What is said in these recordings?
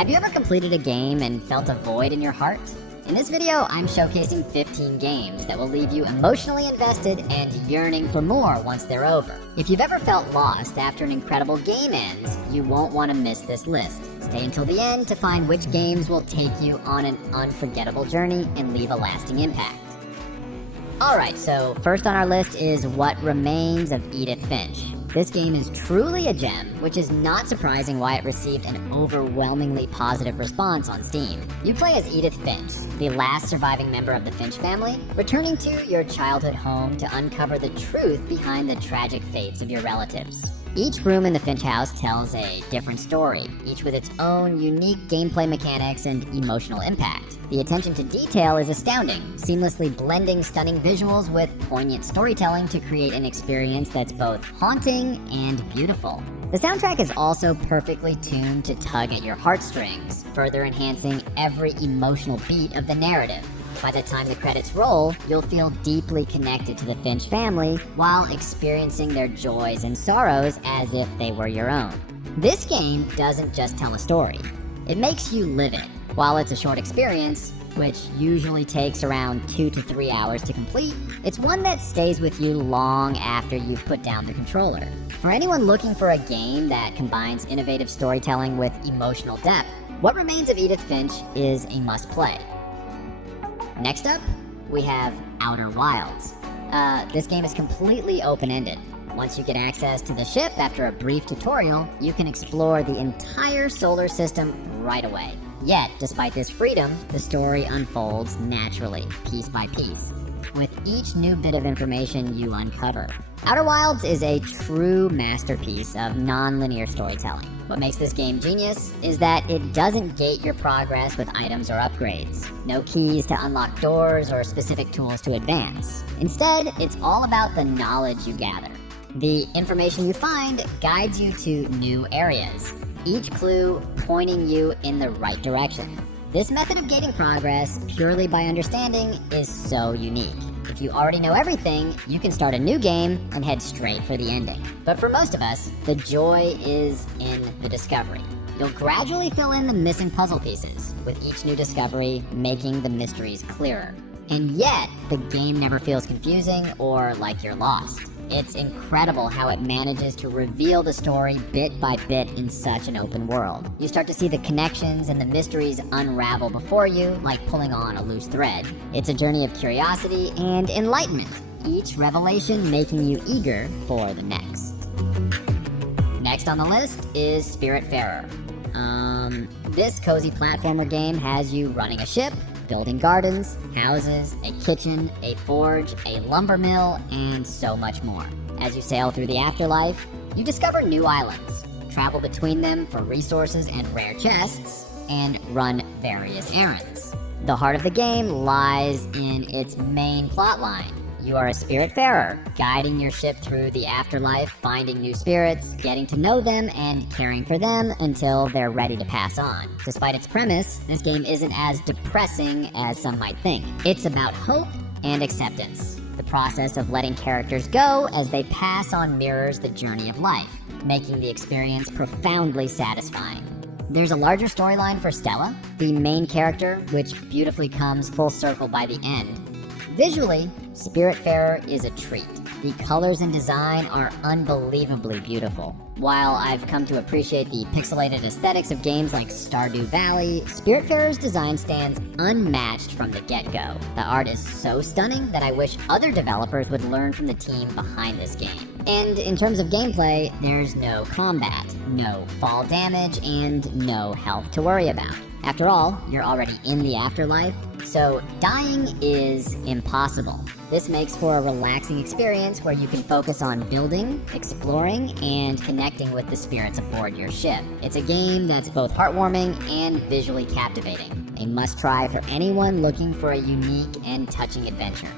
Have you ever completed a game and felt a void in your heart? In this video, I'm showcasing 15 games that will leave you emotionally invested and yearning for more once they're over. If you've ever felt lost after an incredible game ends, you won't want to miss this list. Stay until the end to find which games will take you on an unforgettable journey and leave a lasting impact. Alright, so first on our list is What Remains of Edith Finch. This game is truly a gem, which is not surprising why it received an overwhelmingly positive response on Steam. You play as Edith Finch, the last surviving member of the Finch family, returning to your childhood home to uncover the truth behind the tragic fates of your relatives. Each room in the Finch house tells a different story, each with its own unique gameplay mechanics and emotional impact. The attention to detail is astounding, seamlessly blending stunning visuals with poignant storytelling to create an experience that's both haunting and beautiful. The soundtrack is also perfectly tuned to tug at your heartstrings, further enhancing every emotional beat of the narrative. By the time the credits roll, you'll feel deeply connected to the Finch family while experiencing their joys and sorrows as if they were your own. This game doesn't just tell a story, it makes you live it. While it's a short experience, which usually takes around 2 to 3 hours to complete, it's one that stays with you long after you've put down the controller. For anyone looking for a game that combines innovative storytelling with emotional depth, What Remains of Edith Finch is a must-play. Next up, we have Outer Wilds. This game is completely open-ended. Once you get access to the ship after a brief tutorial, you can explore the entire solar system right away. Yet, despite this freedom, the story unfolds naturally, piece by piece, with each new bit of information you uncover. Outer Wilds is a true masterpiece of non-linear storytelling. What makes this game genius is that it doesn't gate your progress with items or upgrades. No keys to unlock doors or specific tools to advance. Instead, it's all about the knowledge you gather. The information you find guides you to new areas, each clue pointing you in the right direction. This method of gating progress purely by understanding is so unique. If you already know everything, you can start a new game and head straight for the ending. But for most of us, the joy is in the discovery. You'll gradually fill in the missing puzzle pieces, with each new discovery making the mysteries clearer. And yet, the game never feels confusing or like you're lost. It's incredible how it manages to reveal the story bit by bit in such an open world. You start to see the connections and the mysteries unravel before you, like pulling on a loose thread. It's a journey of curiosity and enlightenment, each revelation making you eager for the next. Next on the list is Spiritfarer. This cozy platformer game has you running a ship, building gardens, houses, a kitchen, a forge, a lumber mill, and so much more. As you sail through the afterlife, you discover new islands, travel between them for resources and rare chests, and run various errands. The heart of the game lies in its main plotline. You are a spiritfarer, guiding your ship through the afterlife, finding new spirits, getting to know them, and caring for them until they're ready to pass on. Despite its premise, this game isn't as depressing as some might think. It's about hope and acceptance. The process of letting characters go as they pass on mirrors the journey of life, making the experience profoundly satisfying. There's a larger storyline for Stella, the main character, which beautifully comes full circle by the end. Visually, Spiritfarer is a treat. The colors and design are unbelievably beautiful. While I've come to appreciate the pixelated aesthetics of games like Stardew Valley, Spiritfarer's design stands unmatched from the get-go. The art is so stunning that I wish other developers would learn from the team behind this game. And in terms of gameplay, there's no combat, no fall damage, and no health to worry about. After all, you're already in the afterlife, so dying is impossible. This makes for a relaxing experience where you can focus on building, exploring, and connecting with the spirits aboard your ship. It's a game that's both heartwarming and visually captivating. A must-try for anyone looking for a unique and touching adventure.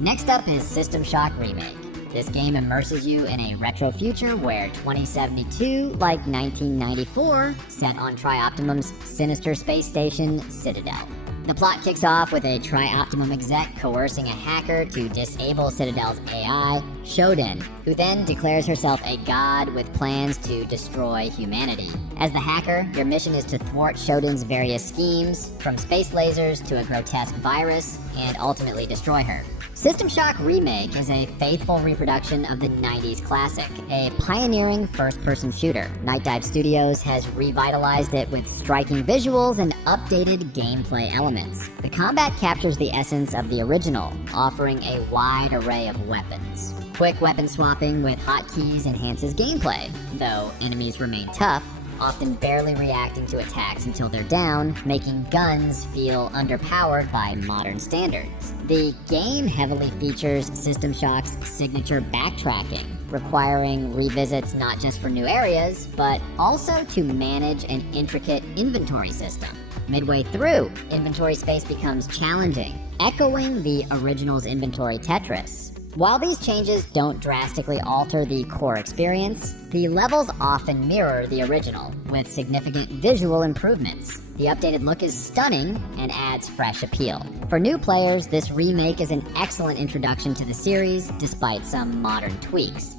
Next up is System Shock Remake. This game immerses you in a retro future where 2072, like 1994, set on Tri-Optimum's sinister space station, Citadel. The plot kicks off with a Tri-Optimum exec coercing a hacker to disable Citadel's AI, Shodan, who then declares herself a god with plans to destroy humanity. As the hacker, your mission is to thwart Shodan's various schemes, from space lasers to a grotesque virus, and ultimately destroy her. System Shock Remake is a faithful reproduction of the 90s classic, a pioneering first-person shooter. Night Dive Studios has revitalized it with striking visuals and updated gameplay elements. The combat captures the essence of the original, offering a wide array of weapons. Quick weapon swapping with hotkeys enhances gameplay, though enemies remain tough, often barely reacting to attacks until they're down, making guns feel underpowered by modern standards. The game heavily features System Shock's signature backtracking, requiring revisits not just for new areas, but also to manage an intricate inventory system. Midway through, inventory space becomes challenging, echoing the original's inventory Tetris. While these changes don't drastically alter the core experience, the levels often mirror the original, with significant visual improvements. The updated look is stunning and adds fresh appeal. For new players, this remake is an excellent introduction to the series, despite some modern tweaks.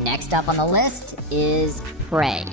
Next up on the list is Prey.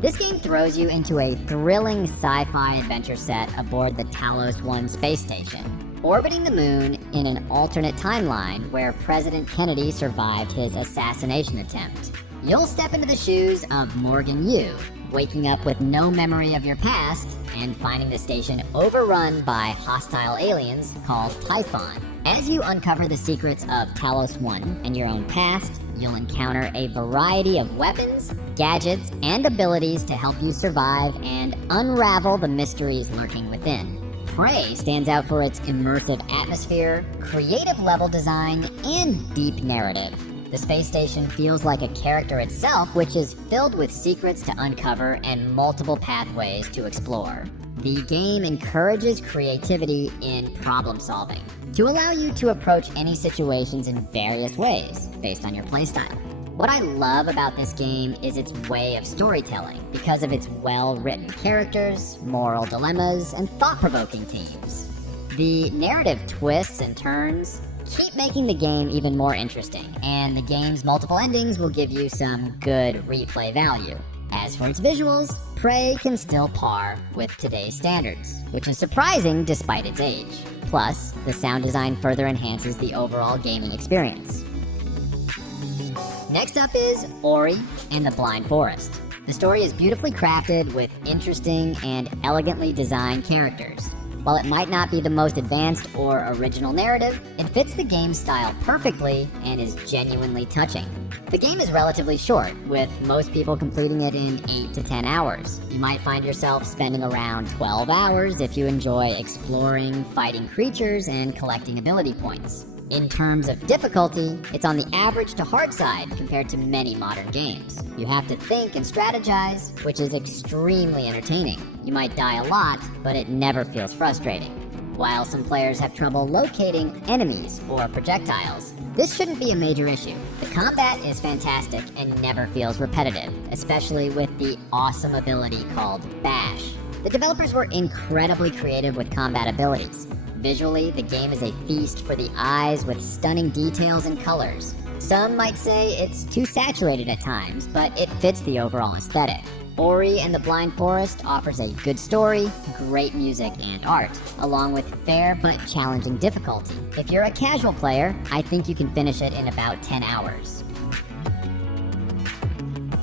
This game throws you into a thrilling sci-fi adventure set aboard the Talos 1 space station, orbiting the moon in an alternate timeline where President Kennedy survived his assassination attempt. You'll step into the shoes of Morgan Yu, waking up with no memory of your past and finding the station overrun by hostile aliens called Typhon. As you uncover the secrets of Talos 1 and your own past, you'll encounter a variety of weapons, gadgets, and abilities to help you survive and unravel the mysteries lurking within. Prey stands out for its immersive atmosphere, creative level design, and deep narrative. The space station feels like a character itself, which is filled with secrets to uncover and multiple pathways to explore. The game encourages creativity in problem solving to allow you to approach any situations in various ways based on your playstyle. What I love about this game is its way of storytelling because of its well-written characters, moral dilemmas, and thought-provoking themes. The narrative twists and turns keep making the game even more interesting, and the game's multiple endings will give you some good replay value. As for its visuals, Prey can still par with today's standards, which is surprising despite its age. Plus, the sound design further enhances the overall gaming experience. Next up is Ori and the Blind Forest. The story is beautifully crafted with interesting and elegantly designed characters. While it might not be the most advanced or original narrative, it fits the game's style perfectly and is genuinely touching. The game is relatively short, with most people completing it in 8 to 10 hours. You might find yourself spending around 12 hours if you enjoy exploring, fighting creatures, and collecting ability points. In terms of difficulty, it's on the average to hard side compared to many modern games. You have to think and strategize, which is extremely entertaining. You might die a lot, but it never feels frustrating. While some players have trouble locating enemies or projectiles, this shouldn't be a major issue. The combat is fantastic and never feels repetitive, especially with the awesome ability called Bash. The developers were incredibly creative with combat abilities. Visually, the game is a feast for the eyes with stunning details and colors. Some might say it's too saturated at times, but it fits the overall aesthetic. Ori and the Blind Forest offers a good story, great music, and art, along with fair but challenging difficulty. If you're a casual player, I think you can finish it in about 10 hours.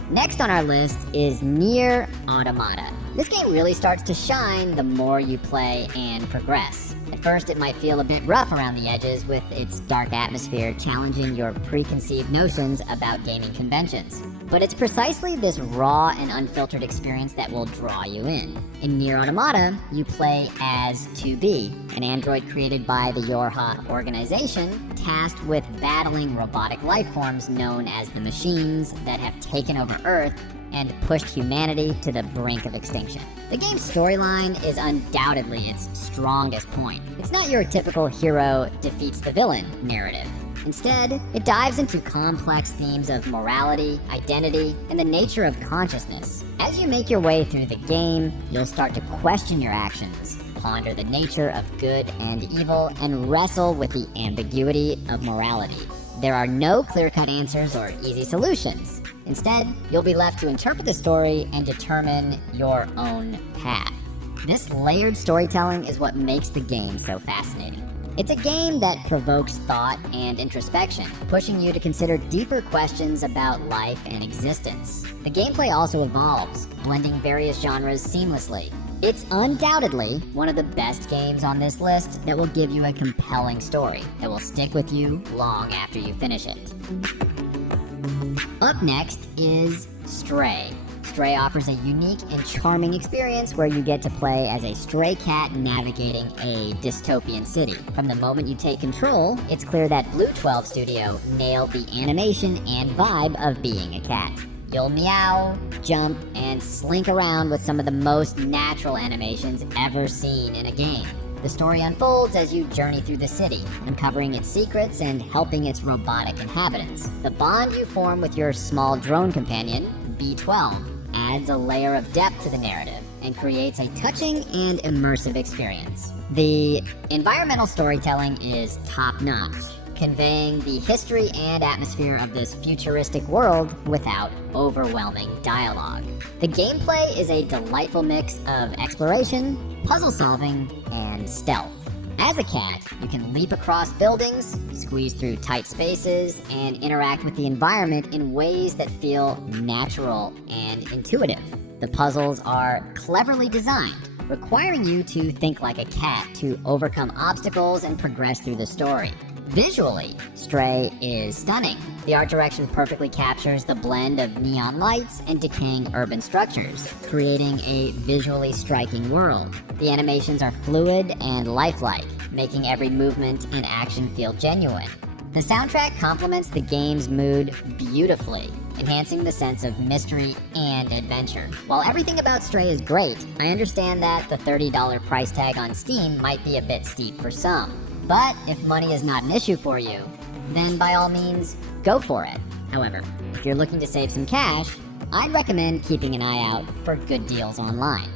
Next on our list is Nier Automata. This game really starts to shine the more you play and progress. At first, it might feel a bit rough around the edges with its dark atmosphere challenging your preconceived notions about gaming conventions. But it's precisely this raw and unfiltered experience that will draw you in. In Nier Automata, you play as 2B, an android created by the Yorha organization, tasked with battling robotic life forms known as the machines that have taken over Earth and pushed humanity to the brink of extinction. The game's storyline is undoubtedly its strongest point. It's not your typical hero defeats the villain narrative. Instead, it dives into complex themes of morality, identity, and the nature of consciousness. As you make your way through the game, you'll start to question your actions, ponder the nature of good and evil, and wrestle with the ambiguity of morality. There are no clear-cut answers or easy solutions. Instead, you'll be left to interpret the story and determine your own path. This layered storytelling is what makes the game so fascinating. It's a game that provokes thought and introspection, pushing you to consider deeper questions about life and existence. The gameplay also evolves, blending various genres seamlessly. It's undoubtedly one of the best games on this list that will give you a compelling story that will stick with you long after you finish it. Up next is Stray. Stray offers a unique and charming experience where you get to play as a stray cat navigating a dystopian city. From the moment you take control, it's clear that Blue 12 Studio nailed the animation and vibe of being a cat. You'll meow, jump, and slink around with some of the most natural animations ever seen in a game. The story unfolds as you journey through the city, uncovering its secrets and helping its robotic inhabitants. The bond you form with your small drone companion, B12, adds a layer of depth to the narrative and creates a touching and immersive experience. The environmental storytelling is top-notch, conveying the history and atmosphere of this futuristic world without overwhelming dialogue. The gameplay is a delightful mix of exploration, puzzle solving, and stealth. As a cat, you can leap across buildings, squeeze through tight spaces, and interact with the environment in ways that feel natural and intuitive. The puzzles are cleverly designed, requiring you to think like a cat to overcome obstacles and progress through the story. Visually, Stray is stunning. The art direction perfectly captures the blend of neon lights and decaying urban structures, creating a visually striking world. The animations are fluid and lifelike, making every movement and action feel genuine. The soundtrack complements the game's mood beautifully, enhancing the sense of mystery and adventure. While everything about Stray is great, I understand that the $30 price tag on Steam might be a bit steep for some. But if money is not an issue for you, then by all means, go for it. However, if you're looking to save some cash, I'd recommend keeping an eye out for good deals online.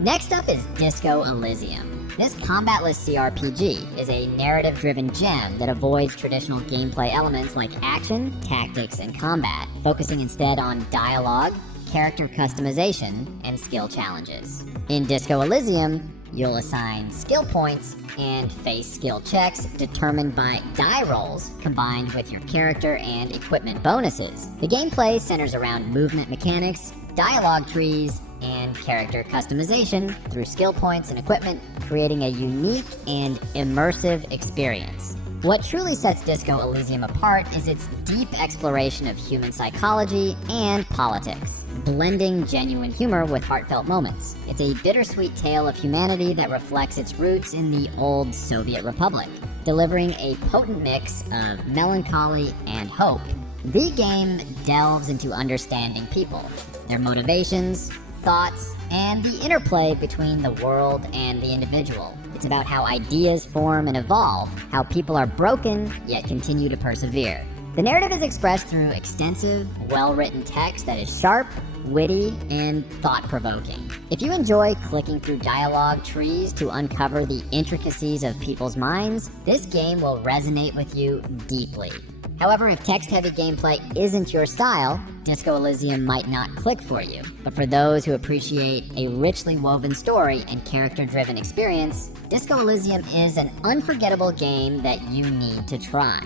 Next up is Disco Elysium. This combatless CRPG is a narrative-driven gem that avoids traditional gameplay elements like action, tactics, and combat, focusing instead on dialogue, character customization, and skill challenges. In Disco Elysium, you'll assign skill points and face skill checks determined by die rolls combined with your character and equipment bonuses. The gameplay centers around movement mechanics, dialogue trees, and character customization through skill points and equipment, creating a unique and immersive experience. What truly sets Disco Elysium apart is its deep exploration of human psychology and politics, blending genuine humor with heartfelt moments. It's a bittersweet tale of humanity that reflects its roots in the old Soviet Republic, delivering a potent mix of melancholy and hope. The game delves into understanding people, their motivations, thoughts, and the interplay between the world and the individual. It's about how ideas form and evolve, how people are broken yet continue to persevere. The narrative is expressed through extensive, well-written text that is sharp, witty, and thought-provoking. If you enjoy clicking through dialogue trees to uncover the intricacies of people's minds, this game will resonate with you deeply. However, if text-heavy gameplay isn't your style, Disco Elysium might not click for you. But for those who appreciate a richly woven story and character-driven experience, Disco Elysium is an unforgettable game that you need to try.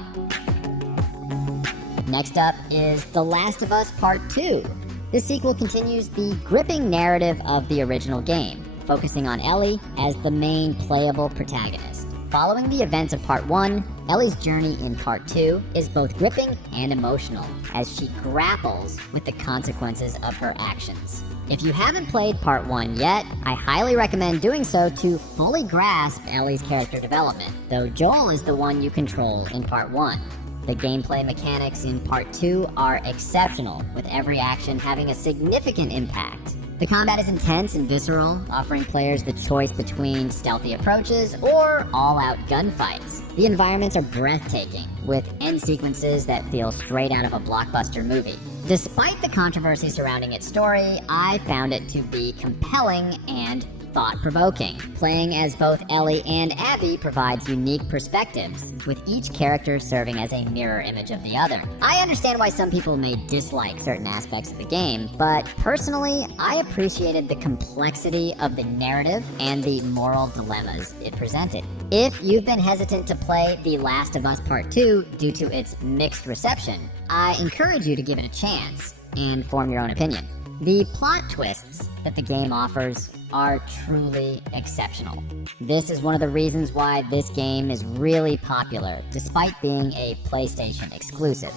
Next up is The Last of Us Part 2. This sequel continues the gripping narrative of the original game, focusing on Ellie as the main playable protagonist. Following the events of Part 1, Ellie's journey in Part 2 is both gripping and emotional as she grapples with the consequences of her actions. If you haven't played Part 1 yet, I highly recommend doing so to fully grasp Ellie's character development, though Joel is the one you control in Part 1. The gameplay mechanics in Part 2 are exceptional, with every action having a significant impact. The combat is intense and visceral, offering players the choice between stealthy approaches or all-out gunfights. The environments are breathtaking, with end sequences that feel straight out of a blockbuster movie. Despite the controversy surrounding its story, I found it to be compelling and thought-provoking. Playing as both Ellie and Abby provides unique perspectives, with each character serving as a mirror image of the other. I understand why some people may dislike certain aspects of the game, but personally, I appreciated the complexity of the narrative and the moral dilemmas it presented. If you've been hesitant to play The Last of Us Part 2 due to its mixed reception, I encourage you to give it a chance and form your own opinion. The plot twists that the game offers are truly exceptional. This is one of the reasons why this game is really popular, despite being a PlayStation exclusive.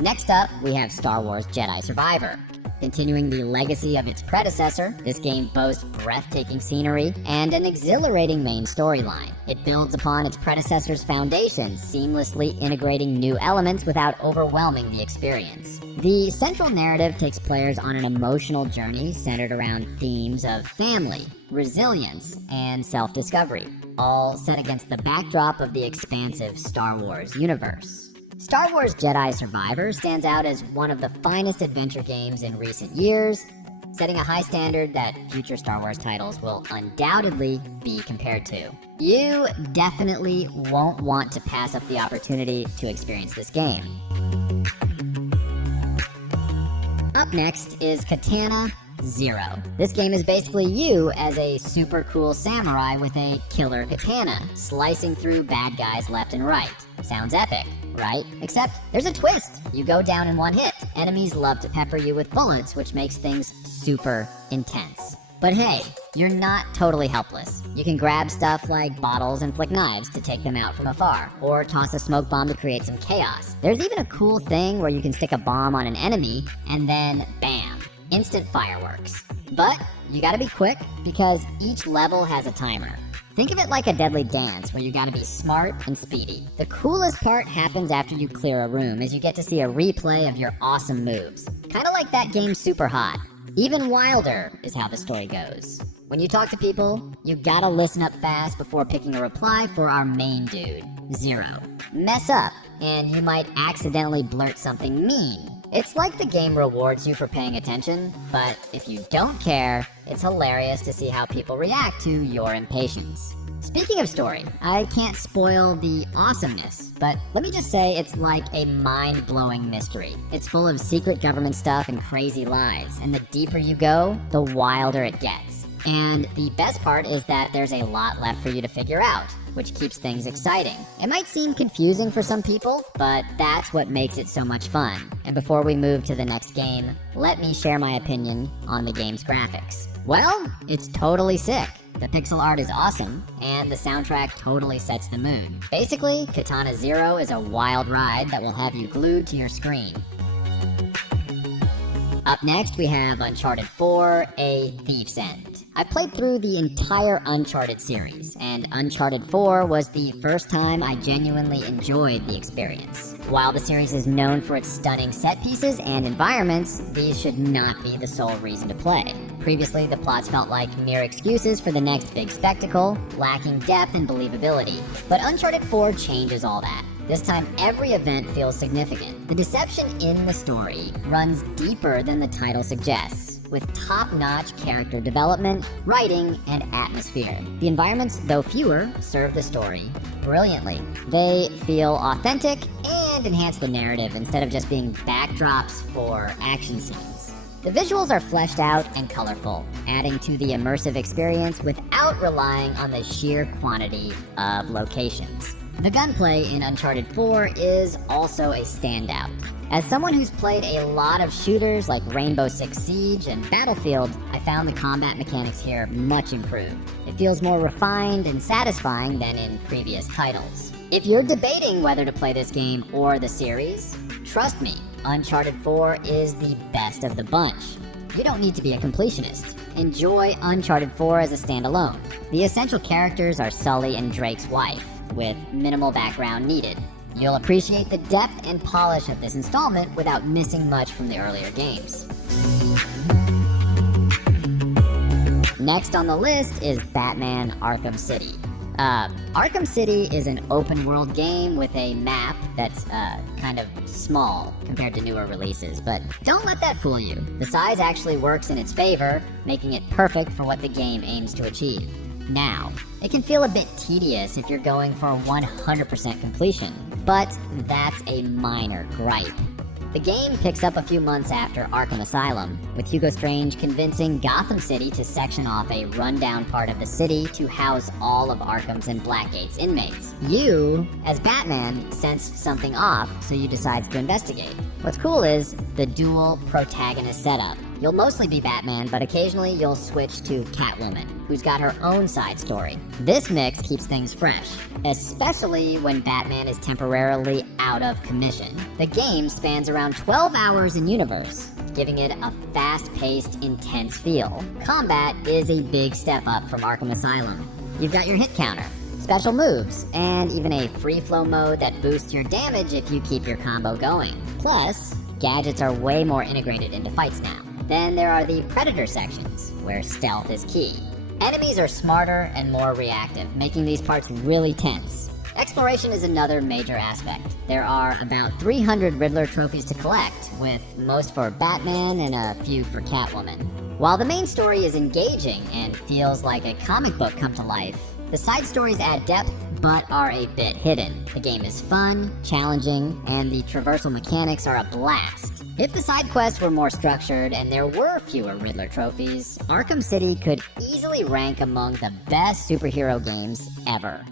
Next up, we have Star Wars Jedi Survivor. Continuing the legacy of its predecessor, this game boasts breathtaking scenery and an exhilarating main storyline. It builds upon its predecessor's foundation, seamlessly integrating new elements without overwhelming the experience. The central narrative takes players on an emotional journey centered around themes of family, resilience, and self-discovery, all set against the backdrop of the expansive Star Wars universe. Star Wars Jedi Survivor stands out as one of the finest adventure games in recent years, setting a high standard that future Star Wars titles will undoubtedly be compared to. You definitely won't want to pass up the opportunity to experience this game. Up next is Katana Zero. This game is basically you as a super cool samurai with a killer katana, slicing through bad guys left and right. Sounds epic, right? Except there's a twist. You go down in one hit. Enemies love to pepper you with bullets, which makes things super intense. But hey, you're not totally helpless. You can grab stuff like bottles and flick knives to take them out from afar, or toss a smoke bomb to create some chaos. There's even a cool thing where you can stick a bomb on an enemy, and then bam, instant fireworks. But you gotta be quick, because each level has a timer. Think of it like a deadly dance where you gotta be smart and speedy. The coolest part happens after you clear a room, as you get to see a replay of your awesome moves. Kinda like that game Super Hot. Even wilder is how the story goes. When you talk to people, you gotta listen up fast before picking a reply for our main dude, Zero. Mess up, and you might accidentally blurt something mean. It's like the game rewards you for paying attention, but if you don't care, it's hilarious to see how people react to your impatience. Speaking of story, I can't spoil the awesomeness, but let me just say it's like a mind-blowing mystery. It's full of secret government stuff and crazy lies, and the deeper you go, the wilder it gets. And the best part is that there's a lot left for you to figure out, which keeps things exciting. It might seem confusing for some people, but that's what makes it so much fun. And before we move to the next game, let me share my opinion on the game's graphics. Well, it's totally sick. The pixel art is awesome, and the soundtrack totally sets the mood. Basically, Katana Zero is a wild ride that will have you glued to your screen. Up next, we have Uncharted 4: A Thief's End. I've played through the entire Uncharted series, and Uncharted 4 was the first time I genuinely enjoyed the experience. While the series is known for its stunning set pieces and environments, these should not be the sole reason to play. Previously, the plots felt like mere excuses for the next big spectacle, lacking depth and believability. But Uncharted 4 changes all that. This time, every event feels significant. The deception in the story runs deeper than the title suggests, with top-notch character development, writing, and atmosphere. The environments, though fewer, serve the story brilliantly. They feel authentic and enhance the narrative instead of just being backdrops for action scenes. The visuals are fleshed out and colorful, adding to the immersive experience without relying on the sheer quantity of locations. The gunplay in Uncharted 4 is also a standout. As someone who's played a lot of shooters like Rainbow Six Siege and Battlefield, I found the combat mechanics here much improved. It feels more refined and satisfying than in previous titles. If you're debating whether to play this game or the series, trust me, Uncharted 4 is the best of the bunch. You don't need to be a completionist. Enjoy Uncharted 4 as a standalone. The essential characters are Sully and Drake's wife, with minimal background needed. You'll appreciate the depth and polish of this installment without missing much from the earlier games. Next on the list is Batman Arkham City. Arkham City is an open world game with a map that's kind of small compared to newer releases, but don't let that fool you. The size actually works in its favor, making it perfect for what the game aims to achieve. Now, it can feel a bit tedious if you're going for 100% completion, but that's a minor gripe. The game picks up a few months after Arkham Asylum, with Hugo Strange convincing Gotham City to section off a rundown part of the city to house all of Arkham's and Blackgate's inmates. You, as Batman, sensed something off, so you decide to investigate. What's cool is the dual protagonist setup. You'll mostly be Batman, but occasionally you'll switch to Catwoman, who's got her own side story. This mix keeps things fresh, especially when Batman is temporarily out of commission. The game spans around 12 hours in universe, giving it a fast-paced, intense feel. Combat is a big step up from Arkham Asylum. You've got your hit counter, special moves, and even a free flow mode that boosts your damage if you keep your combo going. Plus, gadgets are way more integrated into fights now. Then there are the Predator sections, where stealth is key. Enemies are smarter and more reactive, making these parts really tense. Exploration is another major aspect. There are about 300 Riddler trophies to collect, with most for Batman and a few for Catwoman. While the main story is engaging and feels like a comic book come to life, the side stories add depth but are a bit hidden. The game is fun, challenging, and the traversal mechanics are a blast. If the side quests were more structured and there were fewer Riddler trophies, Arkham City could easily rank among the best superhero games ever.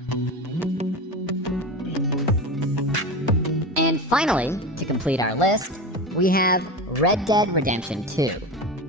And finally, to complete our list, we have Red Dead Redemption 2.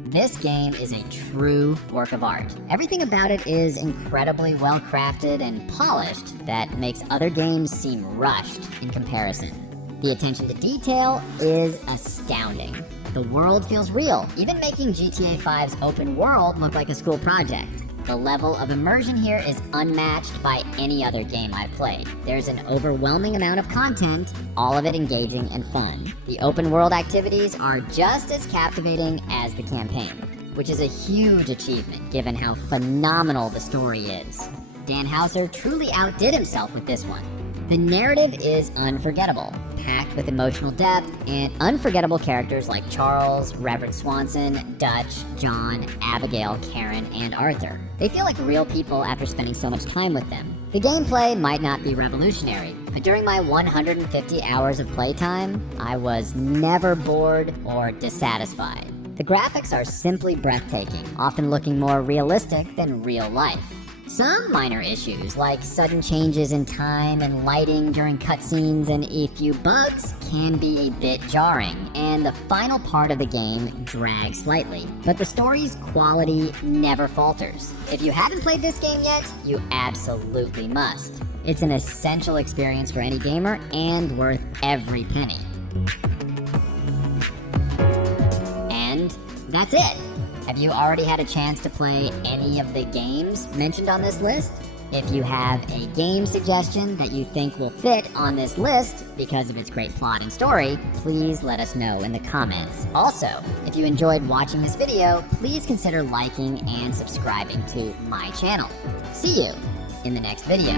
This game is a true work of art. Everything about it is incredibly well crafted and polished that makes other games seem rushed in comparison. The attention to detail is astounding. The world feels real, even making GTA 5's open world look like a school project. The level of immersion here is unmatched by any other game I've played. There's an overwhelming amount of content, all of it engaging and fun. The open world activities are just as captivating as the campaign, which is a huge achievement given how phenomenal the story is. Dan Houser truly outdid himself with this one. The narrative is unforgettable, packed with emotional depth and unforgettable characters like Charles, Reverend Swanson, Dutch, John, Abigail, Karen, and Arthur. They feel like real people after spending so much time with them. The gameplay might not be revolutionary, but during my 150 hours of playtime, I was never bored or dissatisfied. The graphics are simply breathtaking, often looking more realistic than real life. Some minor issues, like sudden changes in time and lighting during cutscenes and a few bugs, can be a bit jarring, and the final part of the game drags slightly. But the story's quality never falters. If you haven't played this game yet, you absolutely must. It's an essential experience for any gamer and worth every penny. And that's it. Have you already had a chance to play any of the games mentioned on this list? If you have a game suggestion that you think will fit on this list because of its great plot and story, please let us know in the comments. Also, if you enjoyed watching this video, please consider liking and subscribing to my channel. See you in the next video.